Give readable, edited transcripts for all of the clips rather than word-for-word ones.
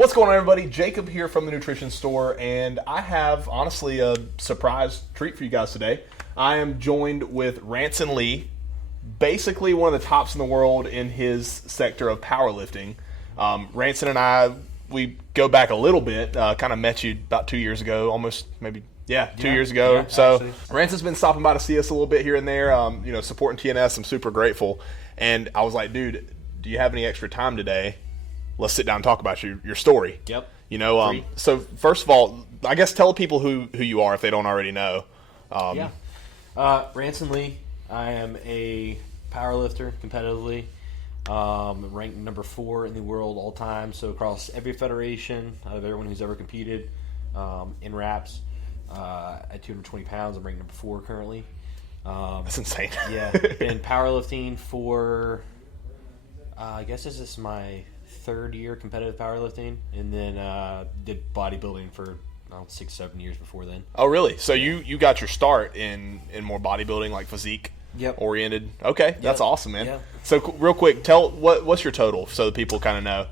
What's going on, everybody? Jacob here from the Nutrition Store, and I have, honestly, a surprise treat for you guys today. I am joined with Ranson Lee, basically one of the tops in the world in his sector of powerlifting. Ranson and I, we go back a little bit, kind of met you about 2 years ago, almost maybe, 2 years ago. Yeah, so actually. Ranson's been stopping by to see us a little bit here and there, supporting TNS. I'm super grateful. And I was like, dude, do you have any extra time today? Let's sit down and talk about your story. Yep. So first of all, I guess tell people who you are if they don't already know. Ranson Lee. I am a powerlifter competitively. Ranked number 4 in the world all time. So across every federation, out of everyone who's ever competed in wraps, at 220 pounds, I'm ranked number 4 currently. That's insane. Yeah. Been powerlifting for, I guess this is my third year competitive powerlifting, and then did bodybuilding for 6-7 years before then. Oh, really? So you got your start in more bodybuilding, like physique oriented. Okay, that's awesome, man. Yep. So real quick, tell what's your total so that people kind of know.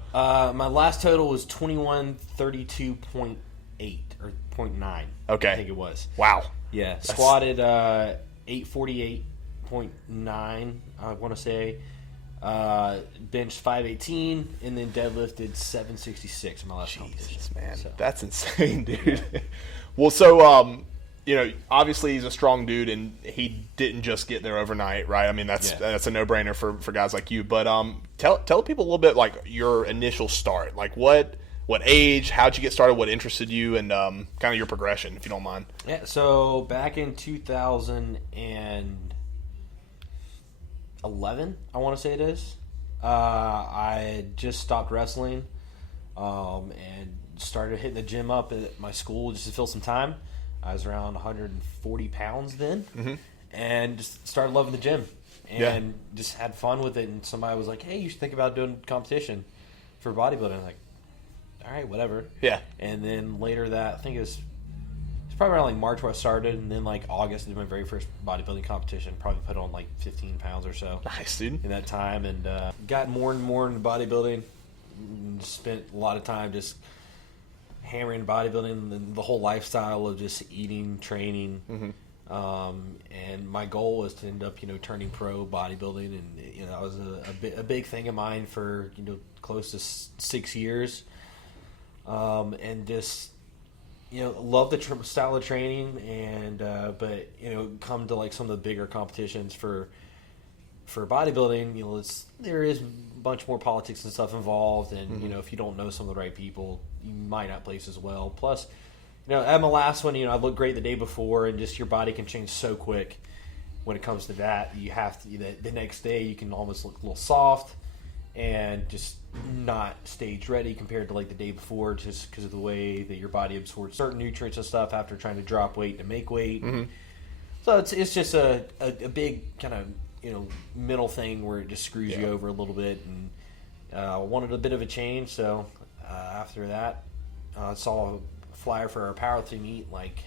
My last total was 2132.8 or 0.9. Okay, I think it was. Wow. Yeah, squatted 848.9. I want to say. Benched 518 and then deadlifted 766 in my last competition. Man, so. That's insane, dude. Yeah. Well, so obviously he's a strong dude, and he didn't just get there overnight, right? I mean, that's a no-brainer for guys like you. But tell people a little bit like your initial start, like what age, how'd you get started, what interested you, and kind of your progression, if you don't mind. Yeah. So back in 2011, I want to say it is. I had just stopped wrestling and started hitting the gym up at my school just to fill some time. I was around 140 pounds then, and just started loving the gym and just had fun with it. And somebody was like, "Hey, you should think about doing competition for bodybuilding." I was like, "All right, whatever." Yeah. And then later that, I think it was probably around like March where I started, and then like August I did my very first bodybuilding competition. Probably put on like 15 pounds or so. Nice, dude. In that time, and got more and more into bodybuilding. And spent a lot of time just hammering bodybuilding and the whole lifestyle of just eating, training. And my goal was to end up, turning pro bodybuilding, and that was a big thing of mine for close to 6 years. And just. Love the style of training, and but come to like some of the bigger competitions for bodybuilding. There is a bunch more politics and stuff involved, and if you don't know some of the right people, you might not place as well. Plus, at my last one, I looked great the day before, and just your body can change so quick when it comes to that. You have to the next day you can almost look a little soft and just not stage ready compared to like the day before, just because of the way that your body absorbs certain nutrients and stuff after trying to drop weight to make weight. So it's just a big kind of mental thing where it just screws you over a little bit, and I wanted a bit of a change. So after that, I saw a flyer for our powerlifting meet like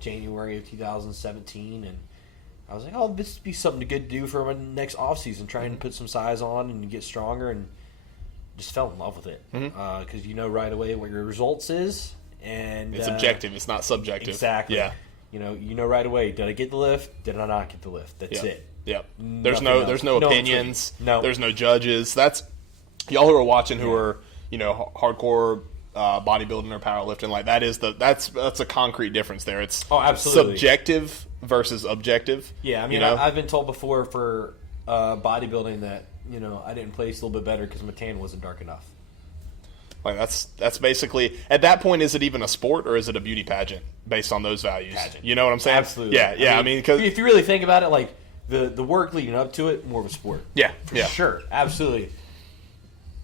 January of 2017, and I was like, oh, this would be something good to do for my next off season, trying to put some size on and get stronger, and just fell in love with it. Because right away what your results is, and it's objective, it's not subjective. Exactly. Yeah. You know right away, did I get the lift? Did I not get the lift? That's it. Yep. There's no opinions. No. There's no judges. That's y'all who are watching who are hardcore bodybuilding or powerlifting, like that's a concrete difference there. It's absolutely subjective versus objective. Yeah, I mean, I've been told before for bodybuilding that I didn't place a little bit better because my tan wasn't dark enough. Like that's basically, at that point, is it even a sport or is it a beauty pageant based on those values? Pageant. You know what I'm saying? Absolutely. Yeah. I mean, because if you really think about it, like the work leading up to it, more of a sport. Yeah. Sure, absolutely.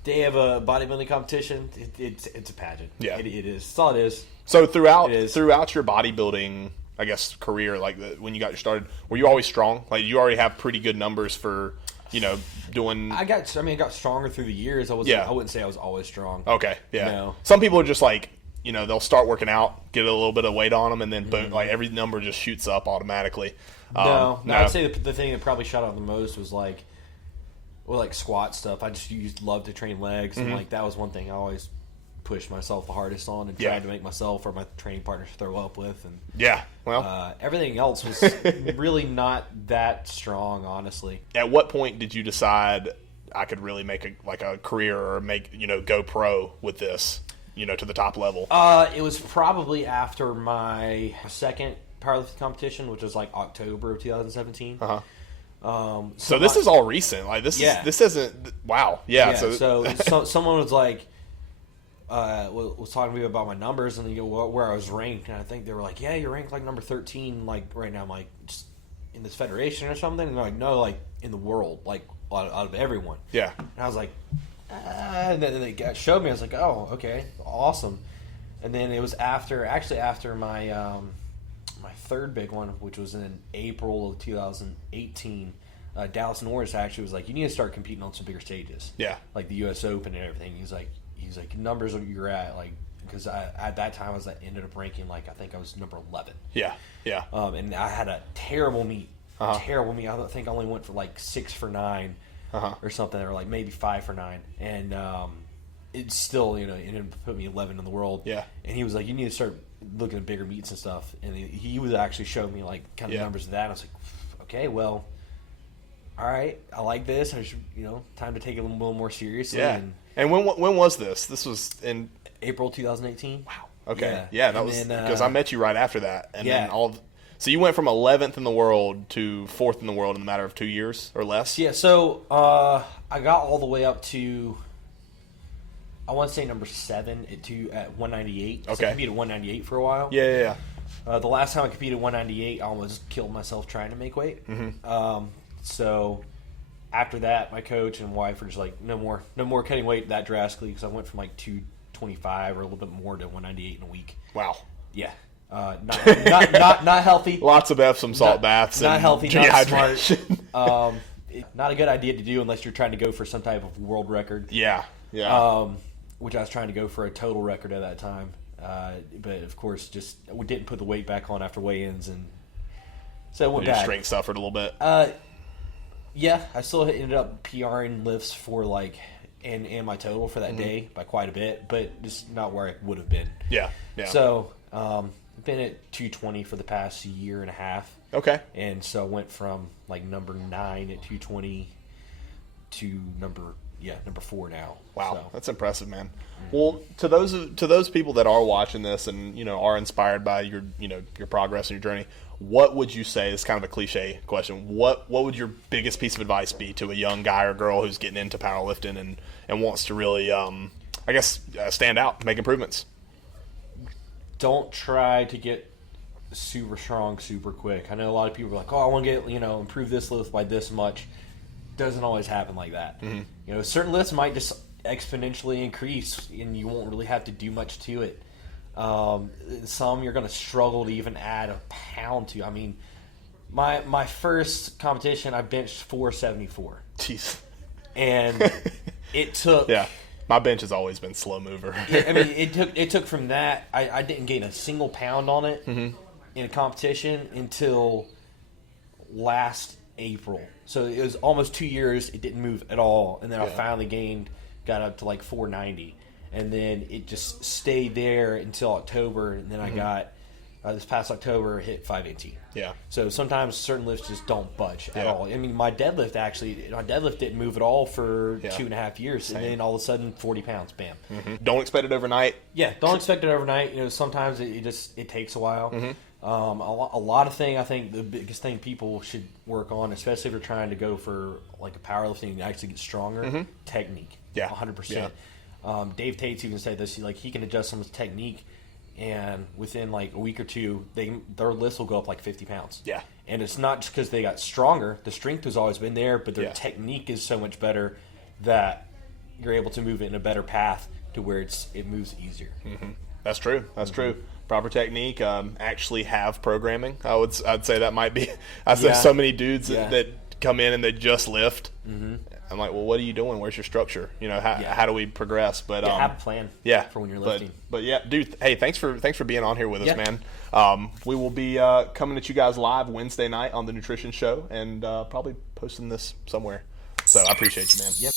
Day of a bodybuilding competition, it's a pageant. Yeah, it is. That's all it is. So throughout your bodybuilding, I guess, career, like when you got started, were you always strong? Like you already have pretty good numbers for doing. I got stronger through the years. I wouldn't say I was always strong. Okay, yeah. Some people are just like they'll start working out, get a little bit of weight on them, and then boom, like every number just shoots up automatically. No, I'd say the thing that probably shot out the most was like squat stuff. I just loved to train legs, and like that was one thing I always pushed myself the hardest on and tried to make myself or my training partners throw up with. And everything else was really not that strong, honestly. At what point did you decide I could really make a career or go pro with this, to the top level? It was probably after my second powerlifting competition, which was like October of 2017. So this is all recent. Like this isn't. Wow. Yeah. So someone was like, was talking to me about my numbers and where I was ranked, and I think they were like, "Yeah, you're ranked like number 13, like right now." I'm like, just in this federation or something. And they're like, "No, like in the world, like out of everyone." Yeah. And I was like, and then they showed me. I was like, "Oh, okay, awesome." And then it was after my my third big one, which was in April of 2018. Dallas Norris actually was like, "You need to start competing on some bigger stages." Yeah. Like the U.S. Open and everything. He's like numbers you're at, like, because at that time ended up ranking like I think I was number 11. Yeah. Yeah. And I had a terrible meet. Terrible meet. I think I only went for like 6 for 9 or something, or like maybe 5 for 9, and it's still it ended up put me 11 in the world. Yeah. And he was like, "You need to start looking at bigger meets and stuff," and he was actually showing me like kind of numbers of that. And I was like, okay, well, all right, I like this. I should, time to take it a little more seriously. Yeah. And when was this? This was in April 2018. Wow. Okay. Yeah, that was because I met you right after that, and then so you went from 11th in the world to 4th in the world in a matter of 2 years or less. Yeah. So I got all the way up to, I want to say number 7 at 198. Okay. I competed at 198 for a while. Yeah. The last time I competed at 198, I almost killed myself trying to make weight. So after that, my coach and wife were just like, no more cutting weight that drastically, because I went from like 225 or a little bit more to 198 in a week. Wow. Yeah. Not healthy. Lots of Epsom salt baths. Not and healthy. Not dehydration. smart. Not a good idea to do unless you're trying to go for some type of world record. Yeah. Which I was trying to go for a total record at that time. But of course, we didn't put the weight back on after weigh-ins, and so it went Your back. strength suffered a little bit. Yeah, I still ended up PRing lifts for and my total for that day by quite a bit, but just not where I would have been. Yeah. So I've been at 220 for the past year and a half. Okay. And so I went from like number 9 at 220 to number 4 now. Wow, so. That's impressive, man. Well, to those people that are watching this and are inspired by your progress and your journey, what would you say? It's kind of a cliche question. What would your biggest piece of advice be to a young guy or girl who's getting into powerlifting and wants to really, stand out, make improvements? Don't try to get super strong super quick. I know a lot of people are like, "Oh, I want to get improve this lift by this much." Doesn't always happen like that. Certain lifts might just exponentially increase, and you won't really have to do much to it. Some you're going to struggle to even add a pound to. I mean, my first competition, I benched 474. Jeez. And it took. Yeah, my bench has always been slow mover. I mean, it took from that. I didn't gain a single pound on it in a competition until last April. So it was almost 2 years. It didn't move at all, and then I finally got up to like 490, and then it just stayed there until October, and then I got this past October hit 518. Yeah. So sometimes certain lifts just don't budge at all. I mean, my deadlift didn't move at all for 2.5 years, and then all of a sudden 40 pounds, bam. Don't expect it overnight. Yeah, don't expect it overnight. Sometimes it takes a while. A lot of things, I think the biggest thing people should work on, especially if you're trying to go for like a powerlifting and actually get stronger, technique. Yeah, 100%. Dave Tate's even said this. He can adjust someone's technique, and within like a week or two, their lifts will go up like 50 pounds. Yeah, and it's not just because they got stronger. The strength has always been there, but their technique is so much better that you're able to move it in a better path to where it moves easier. That's true. That's true. Proper technique, actually have programming. I'd say that might be. I said so many dudes that come in and they just lift. I'm like, well, what are you doing? Where's your structure? How do we progress? But have a plan. For when you're lifting. But yeah, dude. Hey, thanks for being on here with us, man. We will be coming at you guys live Wednesday night on the Nutrition Show, and probably posting this somewhere. So I appreciate you, man. Yep.